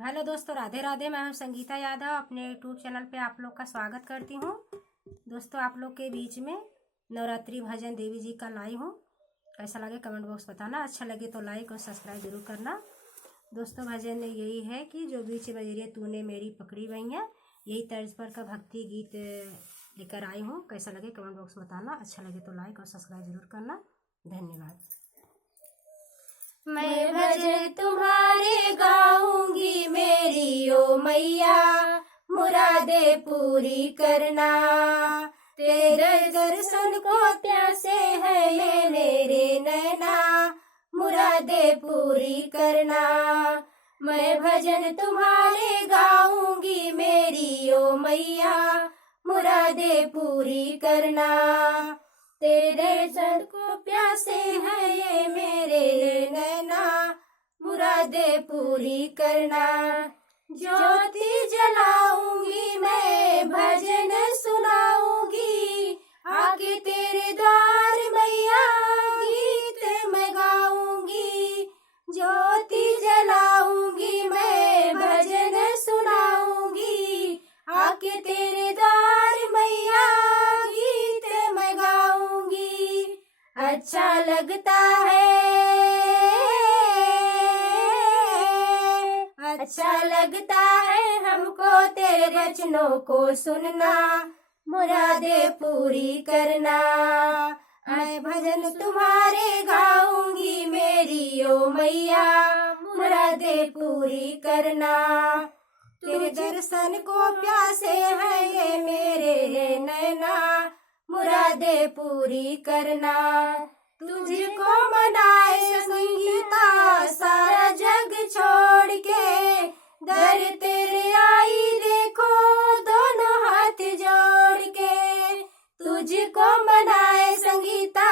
Hello दोस्तों, राधे राधे। मैं हूं संगीता यादव। अपने यूट्यूब चैनल पे आप लोग का स्वागत करती हूं। दोस्तों, आप लोग के बीच में नवरात्रि भजन देवी जी का लाई हूं। कैसा लगे कमेंट बॉक्स बताना। अच्छा लगे तो लाइक और सब्सक्राइब जरूर करना। दोस्तों, भजन यही है कि जो बीच बजरिए तूने मेरी पकड़ी भैया, यही तर्ज पर का भक्ति गीत लेकर आई हूँ। कैसा लगे कमेंट बॉक्स बताना। अच्छा लगे तो लाइक और सब्सक्राइब जरूर करना। धन्यवाद। मैं भजन तुम्हारे गाऊंगी मेरी ओ मैया, मुरादे पूरी करना। तेरे दर्शन को प्यासे है ये मेरे नैना, मुरादे पूरी करना। मैं भजन तुम्हारे गाऊंगी मेरी ओ मैया, मुरादे पूरी करना। तेरे दर्शन को प्यासे है ये मेरे नैना, मुरादे पूरी करना। ज्योति जलाऊंगी मैं भजन सुनाऊंगी, आके तेरे द्वार मैया गीत मैं गाऊंगी। ज्योति जलाऊंगी मैं भजन सुनाऊंगी, आके तेरे द्वार मैया गीत मैं गाऊंगी। अच्छा लगता है, अच्छा लगता है हमको तेरे वचनों को सुनना, मुरादे पूरी करना। मैं भजन तुम्हारे गाऊंगी मेरी ओ मैया, मुरादे पूरी करना। तेरे दर्शन को प्यासे है ये मेरे नैना, मुरादे पूरी करना। तुझको मनाए संगीता सारा जग छोड़ के, दर तेरे आई देखो दोनों हाथ जोड़ के। तुझको मनाए संगीता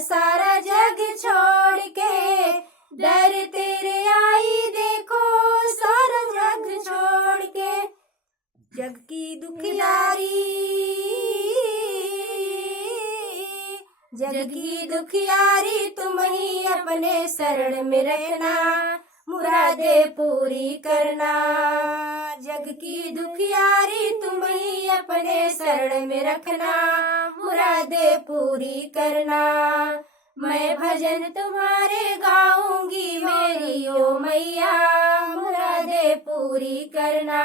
सारा जग छोड़ के, दर तेरे आई देखो सारा जग छोड़ के। जग की दुखियारी, जग की दुखियारी तुम ही अपने शरण में रखना, मुरादे पूरी करना। जग की दुखियारी तुम ही अपने शरण में रखना, मुरादे पूरी करना। मैं भजन तुम्हारे गाऊंगी मेरी ओ मैया, मुरादे पूरी करना।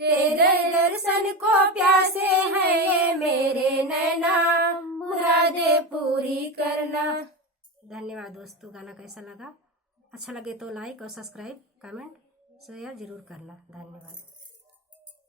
तेरे दर्शन को प्यासे है ये मेरे नैना, मुरादे पूरी करना। धन्यवाद दोस्तों। गाना कैसा लगा? अच्छा लगे तो लाइक और सब्सक्राइब, कमेंट, शेयर जरूर करना। धन्यवाद।